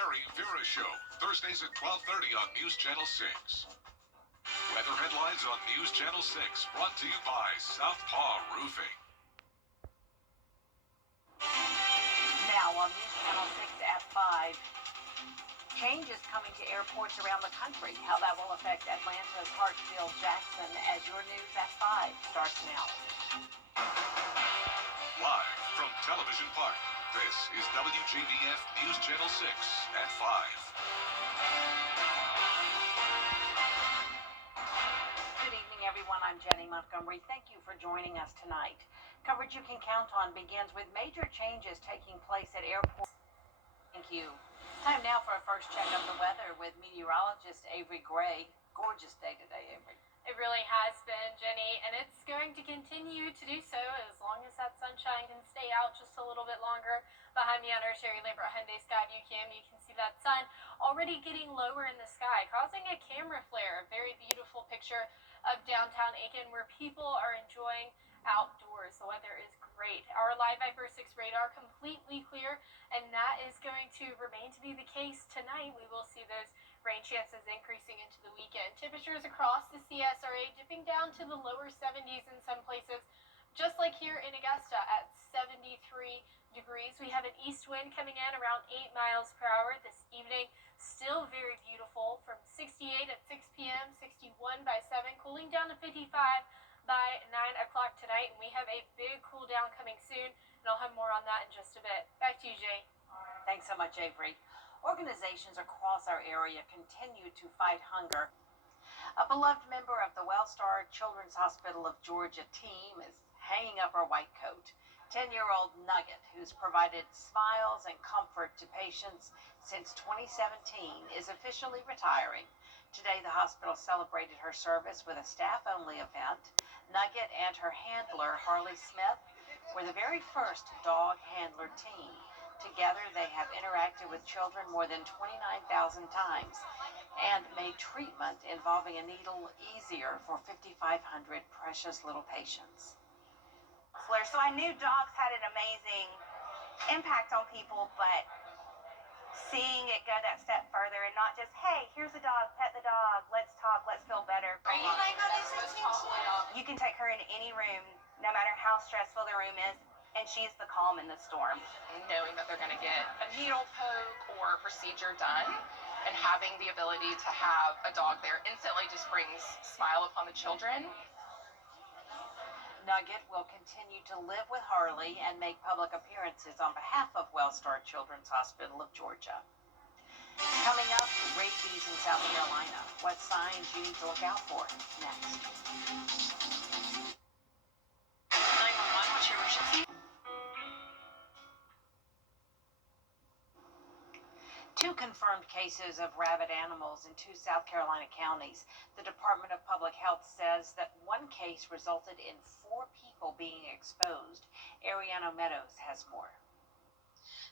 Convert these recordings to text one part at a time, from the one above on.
Jerry Vera Show, Thursdays at 12:30 on News Channel 6. Weather headlines on News Channel 6, brought to you by Southpaw Roofing. Now on News Channel 6 at 5. Changes coming to airports around the country. How that will affect Atlanta's Hartsfield-Jackson as your news at 5 starts now. Live from Television Park, this is WJBF News Channel 6 at 5. Good evening, everyone. I'm Jenny Montgomery. Thank you for joining us tonight. Coverage you can count on begins with major changes taking place at airports. Thank you. Time now for a first check of the weather with meteorologist Avery Gray. Gorgeous day today, Avery. It really has been, Jenny, and it's going to continue to do so as long as that sunshine can stay out just a little bit longer. Behind me on our Sherry Lambert Hyundai Sky View Cam, you can see that sun already getting lower in the sky, causing a camera flare. A very beautiful picture of downtown Aiken where people are enjoying outdoors. The weather is great. Our Live Viper 6 radar completely clear, and that is going to remain to be the case tonight. We will see those rain chances increasing into the weekend. Temperatures across the CSRA dipping down to the lower 70s in some places, just like here in Augusta at 73 degrees. We have an east wind coming in around 8 miles per hour this evening. Still very beautiful from 68 at 6 p.m., 61 by 7, cooling down to 55 by 9 o'clock tonight. And we have a big cool down coming soon, and I'll have more on that in just a bit. Back to you, Jay. Thanks so much, Avery. Organizations across our area continue to fight hunger. A beloved member of the Wellstar Children's Hospital of Georgia team is hanging up her white coat. 10-year-old Nugget, who's provided smiles and comfort to patients since 2017, is officially retiring. Today, the hospital celebrated her service with a staff-only event. Nugget and her handler, Harley Smith, were the very first dog handler team. Together, they have interacted with children more than 29,000 times and made treatment involving a needle easier for 5,500 precious little patients. So I knew dogs had an amazing impact on people, but seeing it go that step further and not just, hey, here's a dog, pet the dog, let's talk, let's feel better. Are you like on this You can take her in any room, no matter how stressful the room is, and she's the calm in the storm. Knowing that they're going to get a needle poke or procedure done, and having the ability to have a dog there instantly just brings smile upon the children. Nugget will continue to live with Harley and make public appearances on behalf of Wellstar Children's Hospital of Georgia. Coming up, rabies in South Carolina. What signs you need to look out for next. 911, what's your emergency? 2 confirmed cases of rabid animals in 2 South Carolina counties. The Department of Public Health says that 1 case resulted in 4 people being exposed. Ariana Meadows has more.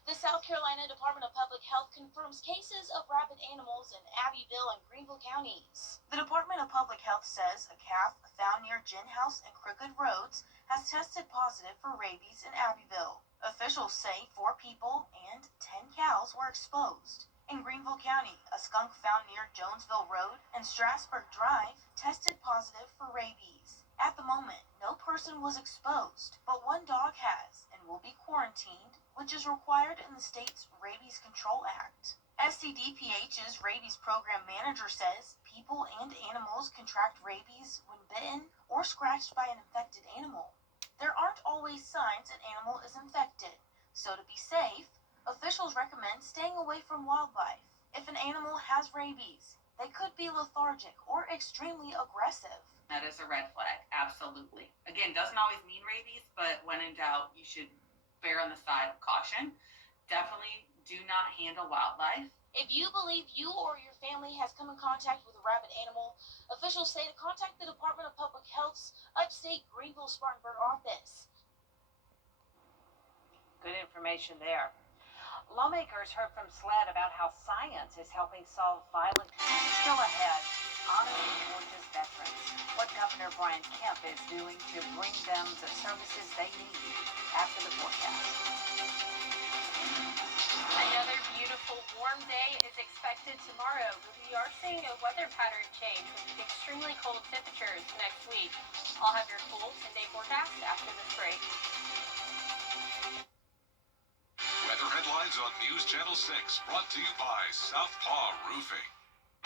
The South Carolina Department of Public Health confirms cases of rabid animals in Abbeville and Greenville counties. The Department of Public Health says a calf found near Gin House and Crooked Roads has tested positive for rabies in Abbeville. Officials say 4 people and 10 cows were exposed. In Greenville County, a skunk found near Jonesville Road and Strasburg Drive tested positive for rabies. At the moment, no person was exposed, but 1 dog has and will be quarantined, which is required in the state's Rabies Control Act. SCDPH's rabies program manager says people and animals contract rabies when bitten or scratched by an infected animal. There aren't always signs an animal is infected, so to be safe, officials recommend staying away from wildlife. If an animal has rabies, they could be lethargic or extremely aggressive. That is a red flag, absolutely. Again, doesn't always mean rabies, but when in doubt, you should err on the side of caution. Definitely do not handle wildlife. If you believe you or your family has come in contact with a rabid animal, officials say to contact the Department of Public Health's upstate Greenville-Spartanburg office. Good information there. Lawmakers heard from SLED about how science is helping solve violent. Still ahead, honoring Georgia's veterans. What Governor Brian Kemp is doing to bring them the services they need after the forecast. Another beautiful warm day is expected tomorrow, but we are seeing a weather pattern change with extremely cold temperatures next week. I'll have your full 10-day forecast after this break. Weather headlines on News Channel 6, brought to you by Southpaw Roofing.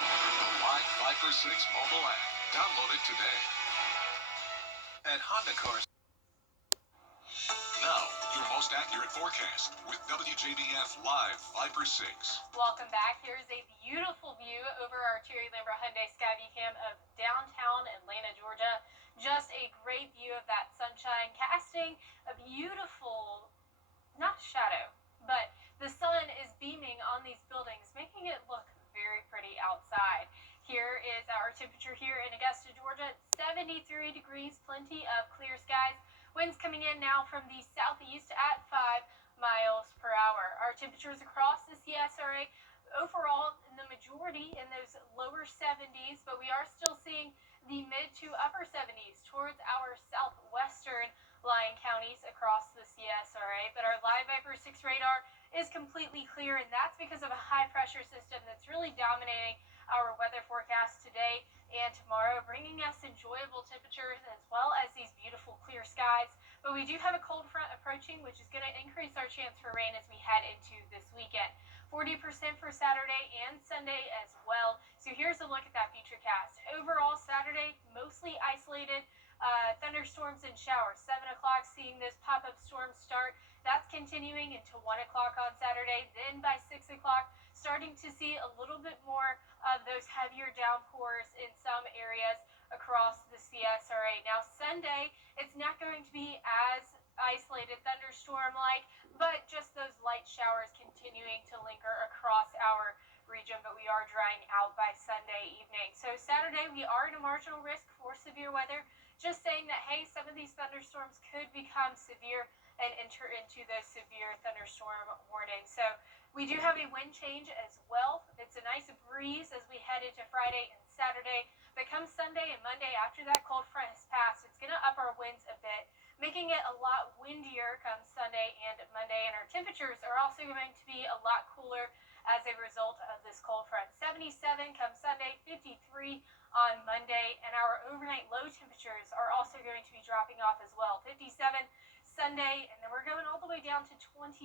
The live Viper 6 mobile app. Download it today. At Honda Cars. Now, your most accurate forecast with WJBF Live Viper 6. Welcome back. Here's a beautiful view over our Terry Lambert Hyundai Skyview Cam of downtown Atlanta, Georgia. Just a great view of that sunshine, casting a beautiful, not shadow, but the sun is beaming on these buildings, making it look very pretty outside. Here is our temperature here in Augusta, Georgia, 73 degrees, plenty of clear skies. Winds coming in now from the southeast at 5 miles per hour. Our temperatures across the CSRA overall in the majority in those lower 70s, but we are still seeing the mid to upper 70s towards our southwestern lying counties across the CSRA. But our live Viper 6 radar is completely clear, and that's because of a high pressure system that's really dominating our weather forecast today and tomorrow, bringing us enjoyable temperatures as well as these beautiful clear skies. But we do have a cold front approaching, which is going to increase our chance for rain as we head into this weekend. 40% for Saturday and Sunday as well. So here's a look at that futurecast. Overall, Saturday, mostly isolated thunderstorms and showers. 7 o'clock, seeing those pop-up storms start. That's continuing until 1 o'clock on Saturday. Then by 6 o'clock, starting to see a little bit more of those heavier downpours in some areas across the CSRA. Now Sunday, it's not going to be as isolated thunderstorm-like, but just those light showers continuing to linger across our region, but we are drying out by Sunday evening. So Saturday, we are at a marginal risk for severe weather. Just saying that, hey, some of these thunderstorms could become severe and enter into those severe thunderstorm warnings. So we do have a wind change as well. It's a nice breeze as we head into Friday and Saturday. But come Sunday and Monday, after that cold front has passed, it's going to up our winds a bit, making it a lot windier come Sunday and Monday. And our temperatures are also going to be a lot cooler as a result of this cold front. 77 come Sunday, 53 on Monday. And our overnight low temperatures are also going to be dropping off as well. 57 Sunday, and then we're going all the way down to 27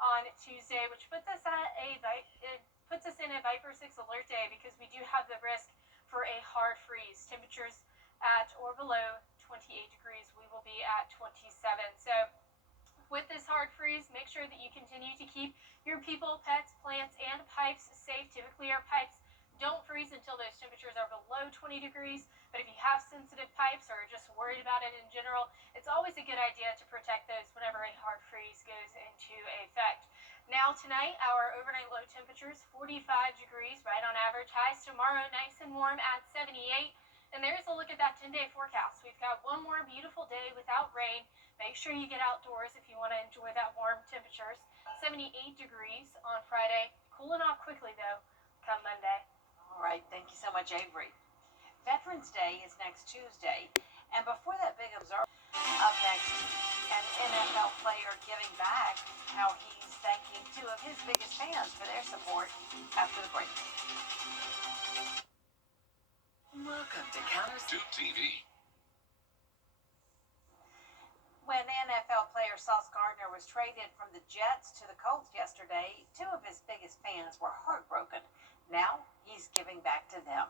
on Tuesday, which puts us in a Viper 6 alert day because we do have the risk for a hard freeze. Temperatures at or below 28 degrees. We will be at 27. So with this hard freeze, make sure that you continue to keep your people, pets, plants, and pipes safe. Typically, our pipes don't freeze until those temperatures are below 20 degrees. But if you have sensitive pipes or are just worried about it in general, it's always a good idea to protect those whenever a hard freeze goes into effect. Now tonight, our overnight low temperatures, 45 degrees, right on average. Highs tomorrow, nice and warm at 78. And there's a look at that 10-day forecast. We've got one more beautiful day without rain. Make sure you get outdoors if you want to enjoy that warm temperatures. 78 degrees on Friday. Cooling off quickly, though, come Monday. All right, thank you so much, Avery. Veterans Day is next Tuesday, and before that big observance, up next, an NFL player giving back, how he's thanking two of his biggest fans for their support after the break. Welcome to Countersuit TV. When NFL player Sauce Gardner was traded from the Jets to the Colts yesterday, two of his biggest fans were heartbroken. Now he's giving back to them.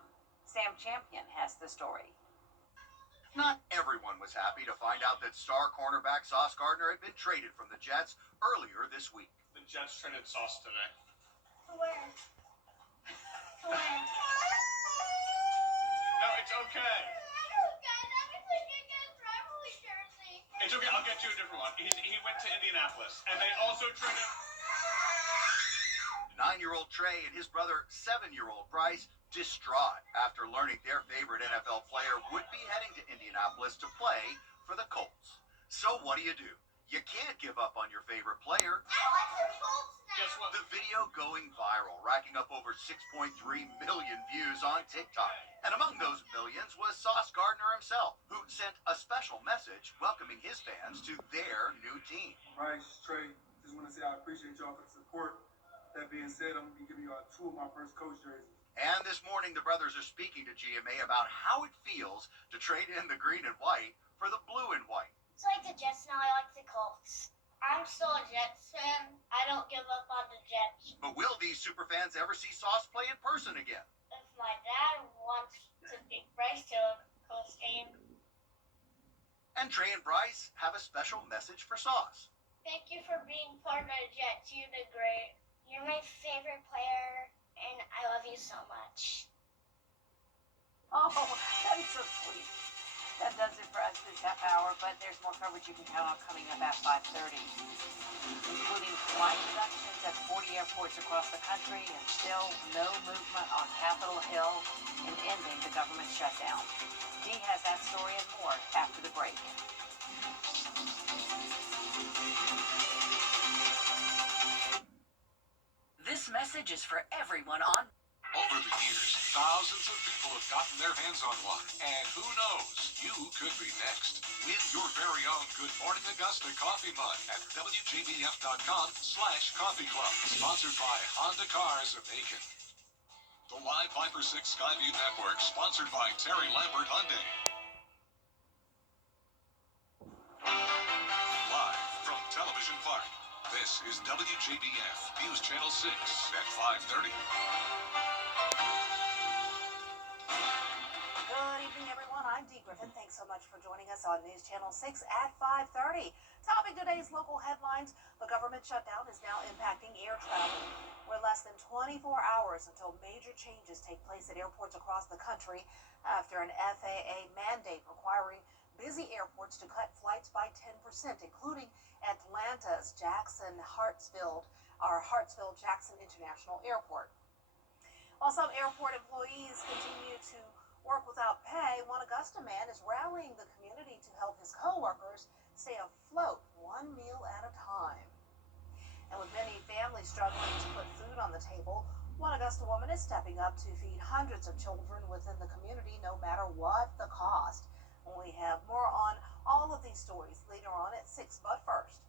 Sam Champion has the story. Not everyone was happy to find out that star cornerback Sauce Gardner had been traded from the Jets earlier this week. The Jets traded Sauce today. Where? Where? No, it's okay. It's okay, I'll get you a different one. He went to Indianapolis, and they also traded... 9-year-old Trey and his brother, 7-year-old Bryce, distraught after learning their favorite NFL player would be heading to Indianapolis to play for the Colts. So what do? You can't give up on your favorite player. Guess what? The video going viral, racking up over 6.3 million views on TikTok. And among those millions was Sauce Gardner himself, who sent a special message welcoming his fans to their new team. Bryce, Trey, just want to say I appreciate y'all for the support. That being said, I'm going to be giving you all 2 of my first coach jerseys. And this morning, the brothers are speaking to GMA about how it feels to trade in the green and white for the blue and white. It's like the Jets now, I like the Colts. I'm still a Jets fan. I don't give up on the Jets. But will these superfans ever see Sauce play in person again? If my dad wants to take Bryce to a Colts game. And Trey and Bryce have a special message for Sauce. Thank you for being part of the Jets. You did great. You're my favorite player, and I love you so much. Oh, that's so sweet. That does it for us this half hour, but there's more coverage you can count on coming up at 5:30, including flight reductions at 40 airports across the country and still no movement on Capitol Hill in ending the government shutdown. Dee has that story and more after the break. This message is for everyone on. Over the years, thousands of people have gotten their hands on one. And who knows, you could be next. Win your very own Good Morning Augusta coffee mug at WJBF.com/coffee club. Sponsored by Honda Cars of Macon. The Live Viper 6 Skyview Network, sponsored by Terry Lambert Hyundai. Live from Television Park, this is WJBF News Channel 6 at 5:30. Good evening, everyone. I'm Dee Griffin. Thanks so much for joining us on News Channel 6 at 5:30. Topping today's local headlines, the government shutdown is now impacting air travel. We're less than 24 hours until major changes take place at airports across the country after an FAA mandate requiring busy airports to cut flights by 10%, including Atlanta's Hartsfield-Jackson International Airport. While some airport employees continue to work without pay, one Augusta man is rallying the community to help his co-workers stay afloat one meal at a time. And with many families struggling to put food on the table, one Augusta woman is stepping up to feed hundreds of children within the community, no matter what the cost. We have more on all of these stories later on at 6, but first,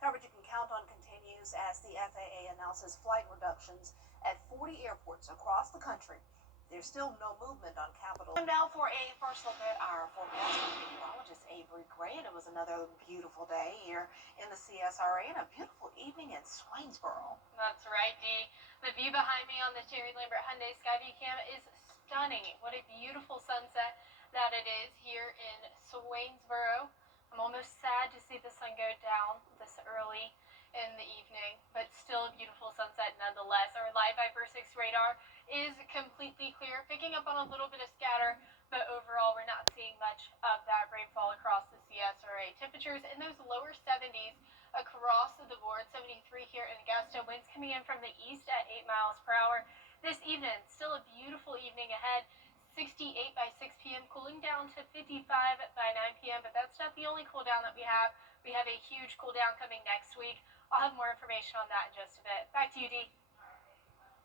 coverage you can count on continues as the FAA announces flight reductions at 40 airports across the country. There's still no movement on Capitol. And now for a first look at our forecaster meteorologist, Avery Gray. And it was another beautiful day here in the CSRA and a beautiful evening in Swainsboro. That's right, Dee. The view behind me on the Terry Lambert Hyundai Skyview Cam is stunning. What a beautiful sunset that it is here in Swainsboro. I'm almost sad to see the sun go down this early in the evening, but still a beautiful sunset nonetheless. Our live Viper 6 radar is completely clear, picking up on a little bit of scatter, but overall we're not seeing much of that rainfall across the CSRA. Temperatures in those lower 70s across the board. 73 here in Augusta. Winds coming in from the east at 8 miles per hour. This evening, still a beautiful evening ahead. 68 by 6 p.m., cooling down to 55 by 9 p.m., but that's not the only cool down that we have. We have a huge cool down coming next week. I'll have more information on that in just a bit. Back to you, Dee.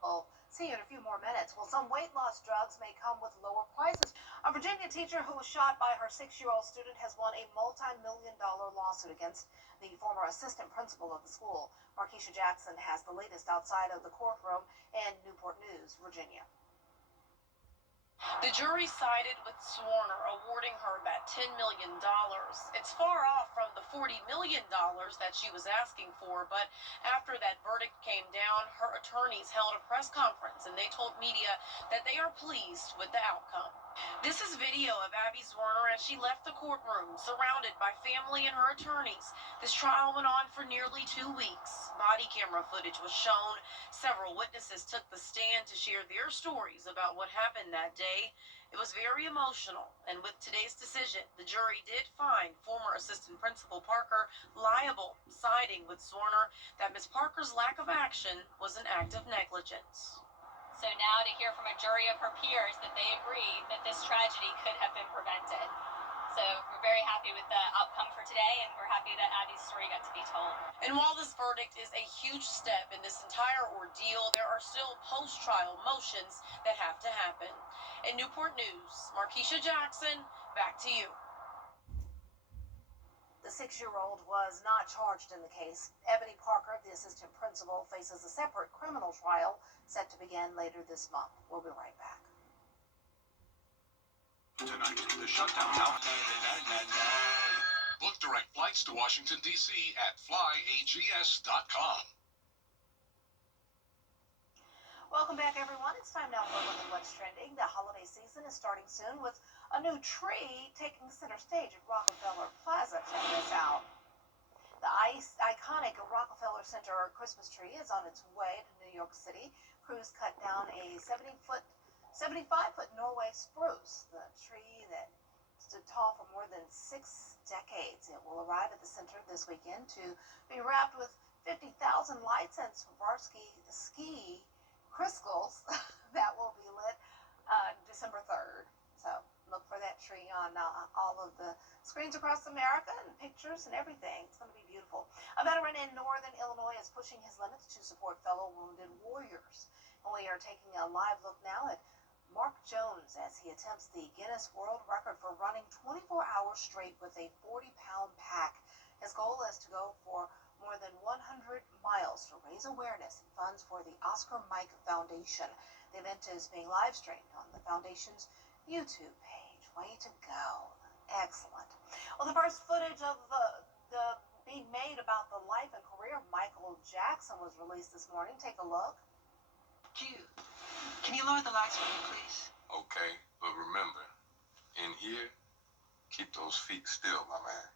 We'll see you in a few more minutes. Well, some weight loss drugs may come with lower prices. A Virginia teacher who was shot by her 6-year-old student has won a multi-million-dollar lawsuit against the former assistant principal of the school. Markeisha Jackson has the latest outside of the courtroom in Newport News, Virginia. The jury sided with Swarner, awarding her that $10 million. It's far off from the $40 million that she was asking for, but after that verdict came down, her attorneys held a press conference and they told media that they are pleased with the outcome. This is video of Abby Swarner as she left the courtroom, surrounded by family and her attorneys. This trial went on for nearly 2 weeks. Body camera footage was shown. Several witnesses took the stand to share their stories about what happened that day. It was very emotional, and with today's decision, the jury did find former assistant principal Parker liable, siding with Swarner that Ms. Parker's lack of action was an act of negligence. So now to hear from a jury of her peers that they agree that this tragedy could have been prevented. So we're very happy with the outcome for today, and we're happy that Abby's story got to be told. And while this verdict is a huge step in this entire ordeal, there are still post-trial motions that have to happen. In Newport News, Markeisha Jackson, back to you. The 6-year-old was not charged in the case. Ebony Parker, the assistant principal, faces a separate criminal trial set to begin later this month. We'll be right back. Tonight, the shutdown now. Book direct flights to Washington, D.C. at flyags.com. Welcome back, everyone. It's time now for a look at what's trending. The holiday season is starting soon with a new tree taking center stage at Rockefeller Plaza. Check this out. The iconic Rockefeller Center Christmas tree is on its way to New York City. Crews cut down a 75-foot Norway spruce, the tree that stood tall for more than 6 decades. It will arrive at the center this weekend to be wrapped with 50,000 lights and Swarovski ski crystals that will be lit December 3rd. So look for that tree on all of the screens across America and pictures and everything. It's going to be beautiful. A veteran in northern Illinois is pushing his limits to support fellow wounded warriors. And we are taking a live look now at Mark Jones as he attempts the Guinness World Record for running 24 hours straight with a 40-pound pack. His goal is to go for more than 100 miles to raise awareness and funds for the Oscar Mike Foundation. The event is being live streamed on the foundation's YouTube page. Way to go. Excellent. Well, the first footage of the being made about the life and career of Michael Jackson was released this morning. Take a look. Q, can you lower the lights for me, please? Okay, but remember, in here, keep those feet still, my man.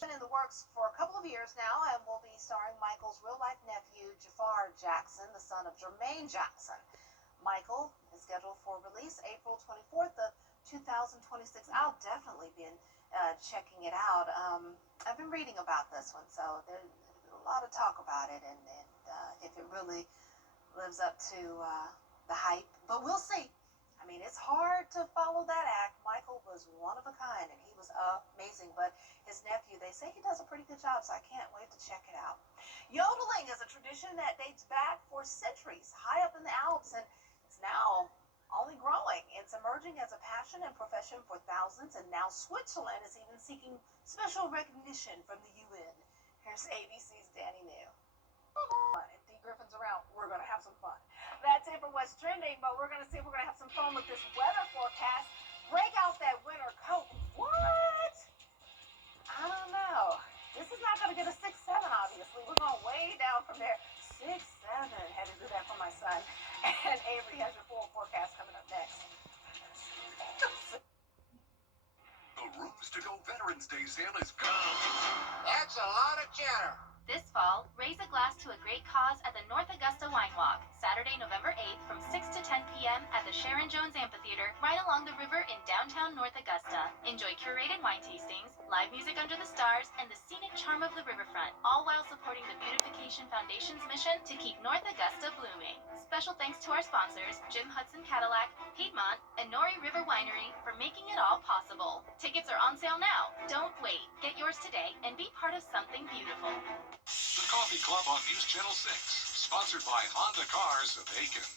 Been in the works for a couple of years now and will be starring Michael's real-life nephew, Jafar Jackson, the son of Jermaine Jackson. Michael is scheduled for release April 24th of 2026. I'll definitely be checking it out. I've been reading about this one, so there's a lot of talk about it, and if it really lives up to the hype, but we'll see. I mean, it's hard to follow that act. Michael was one of a kind, and he was amazing, but his nephew, they say he does a pretty good job, so I can't wait to check it out. Yodeling is a tradition that dates back for centuries, high up in the Alps, and it's now only growing. It's emerging as a passion and profession for thousands, and now Switzerland is even seeking special recognition from the UN. Here's ABC's Danny New. If D. Griffin's around, we're going to have some fun. That's it for what's trending, but we're going to see if we're going to have some fun with this weather forecast. Break out that winter coat. What? I don't know. This is not going to get a 6-7, obviously. We're going way down from there. 6-7. Had to do that for my son. And Avery has your full forecast coming up next. The Rooms to Go Veterans Day sale is gone. That's a lot of chatter. This fall, raise a glass to a great cause at the North Augusta Wine Walk, Saturday, November 8th from 6 to 10 p.m. at the Sharon Jones Amphitheater, right along the river in downtown North Augusta. Enjoy curated wine tastings, live music under the stars, and the scenic charm of the riverfront, all while supporting the Beautification Foundation's mission to keep North Augusta blooming. Special thanks to our sponsors, Jim Hudson Cadillac, Piedmont, and Nori River Winery for making it all possible. Tickets are on sale now. Don't wait. Get yours today and be part of something beautiful. The Coffee Club on News Channel 6, sponsored by Honda Cars of Aiken.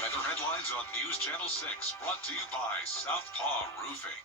Weather headlines on News Channel 6, brought to you by Southpaw Roofing.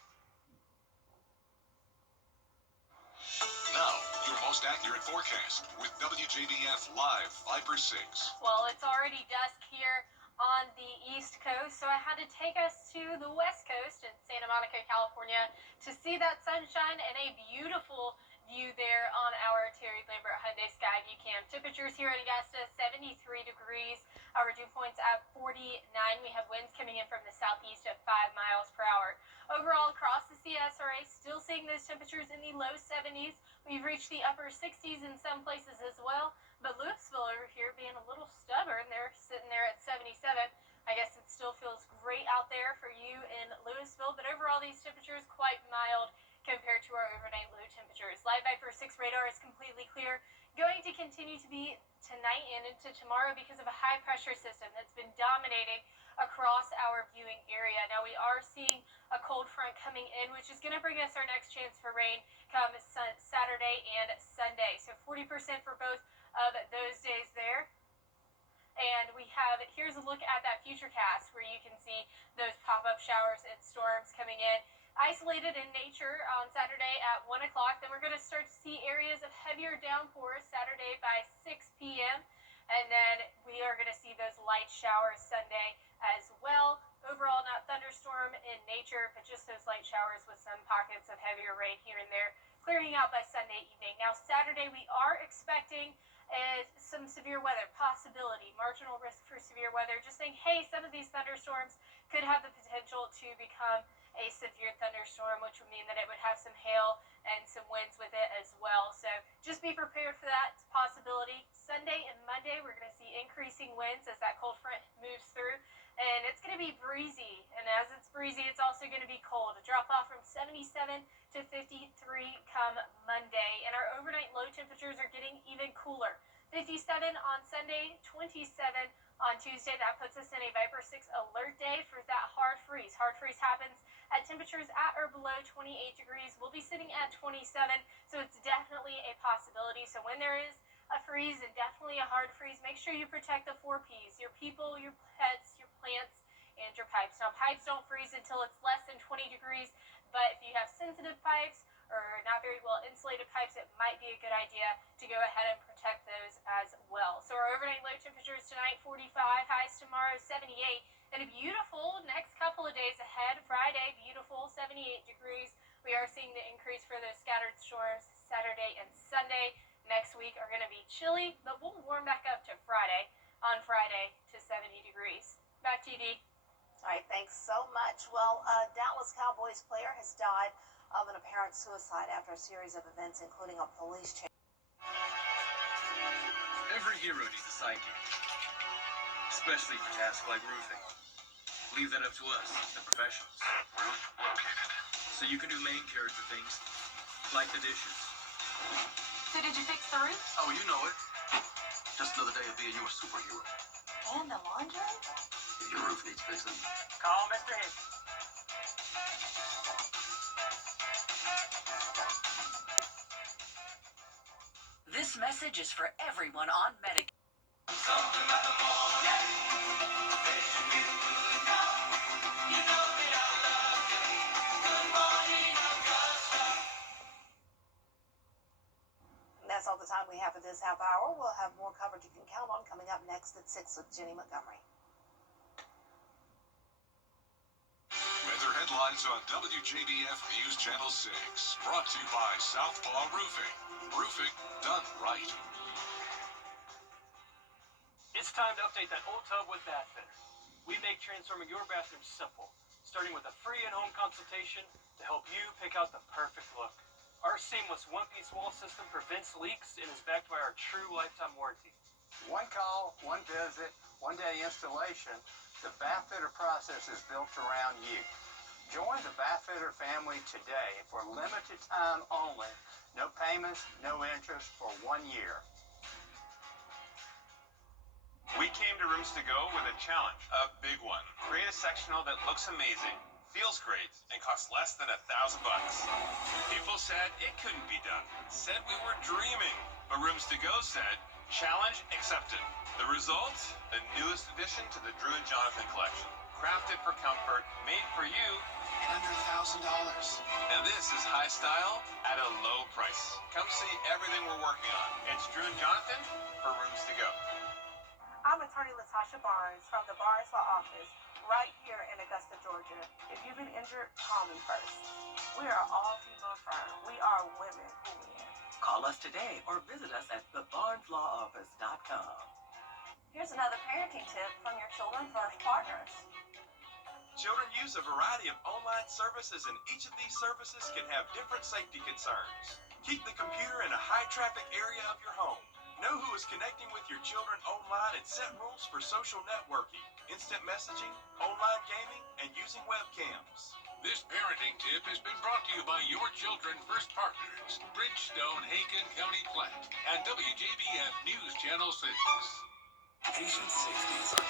Now, your most accurate forecast with WJBF Live Viper 6. Well, it's already dusk here on the East Coast, so I had to take us to the West Coast in Santa Monica, California to see that sunshine and a beautiful view there on our Terry Lambert Hyundai Skyview Cam. Temperatures here in Augusta, 73 degrees. Our dew point's at 49. We have winds coming in from the southeast at 5 miles per hour. Overall, across the CSRA, still seeing those temperatures in the low 70s. We've reached the upper 60s in some places as well. But Louisville over here being a little stubborn. They're sitting there at 77. I guess it still feels great out there for you in Louisville. But overall, these temperatures quite mild compared to our overnight low temperatures. Live Viper 6 radar is completely clear. Going to continue to be tonight and into tomorrow because of a high pressure system that's been dominating across our viewing area. Now we are seeing a cold front coming in, which is going to bring us our next chance for rain come Saturday and Sunday. So 40% for both of those days there. And here's a look at that futurecast where you can see those pop-up showers and storms coming in. Isolated in nature on Saturday at 1 o'clock. Then we're going to start to see areas of heavier downpours Saturday by 6 p.m. And then we are going to see those light showers Sunday as well. Overall, not thunderstorm in nature, but just those light showers with some pockets of heavier rain here and there, clearing out by Sunday evening. Now, Saturday, we are expecting some severe weather possibility, marginal risk for severe weather. Just saying, hey, some of these thunderstorms could have the potential to become a severe thunderstorm, which would mean that it would have some hail and some winds with it as well. So just be prepared for that possibility. Sunday and Monday, we're going to see increasing winds as that cold front moves through. And it's going to be breezy. And as it's breezy, it's also going to be cold. A drop off from 77 to 53 come Monday. And our overnight low temperatures are getting even cooler. 57 on Sunday, 27 on Tuesday. That puts us in a Viper 6 alert day for that hard freeze. Hard freeze happens at temperatures at or below 28 degrees. We'll be sitting at 27, so it's definitely a possibility. So when there is a freeze and definitely a hard freeze, make sure you protect the 4 Ps, your people, your pets, your plants, and your pipes. Now, pipes don't freeze until it's less than 20 degrees, but if you have sensitive pipes or not very well insulated pipes, it might be a good idea to go ahead and protect those as well. So our overnight low temperatures tonight, 45, highs tomorrow, 78, and a beautiful next couple of days ahead. Friday, beautiful, 78 degrees. We are seeing the increase for those scattered storms Saturday and Sunday. Next week are going to be chilly, but we'll warm back up to Friday, on Friday to 70 degrees. Back to you, Dee. All right, thanks so much. Well, a Dallas Cowboys player has died of an apparent suicide after a series of events, including a police chase. Every hero needs a sidekick, especially for tasks like roofing. Leave that up to us, the professionals. Roof located. So you can do main character things, like the dishes. So did you fix the roof? Oh, you know it. Just another day of being your superhero. And the laundry? Your roof needs fixing. Call Mr. Hicks. This message is for everyone on Medicaid. That's all the time we have for this half hour. We'll have more coverage you can count on coming up next at 6 with Jenny Montgomery. Weather headlines on WJBF News Channel 6. Brought to you by Southpaw Roofing. Roofing done right. It's time to update that old tub with Bath Fitter. We make transforming your bathroom simple, starting with a free in-home consultation to help you pick out the perfect look. Our seamless one-piece wall system prevents leaks and is backed by our true lifetime warranty. One call, one visit, one-day installation. The Bath Fitter process is built around you. Join the Bath Fitter family today for limited time only. No payments, no interest for 1 year. We came to Rooms to Go with a challenge, a big one. Create a sectional that looks amazing, feels great, and costs less than $1,000. People said it couldn't be done, said we were dreaming. But Rooms to Go said, challenge accepted. The result? The newest addition to the Drew and Jonathan collection. Crafted for comfort, made for you, and under $1,000. Now this is high style at a low price. Come see everything we're working on. It's Drew and Jonathan for Rooms to Go. I'm attorney Latasha Barnes from the Barnes Law Office right here in Augusta, Georgia. If you've been injured, call me first. We are all female firm. We are women who win. Call us today or visit us at thebarneslawoffice.com. Here's another parenting tip from your Children First partners. Children use a variety of online services, and each of these services can have different safety concerns. Keep the computer in a high-traffic area of your home. Know who is connecting with your children online and set rules for social networking, instant messaging, online gaming, and using webcams. This parenting tip has been brought to you by your Children First partners, Bridgestone, Haken County Platte, and WJBF News Channel 6. Patient safety is our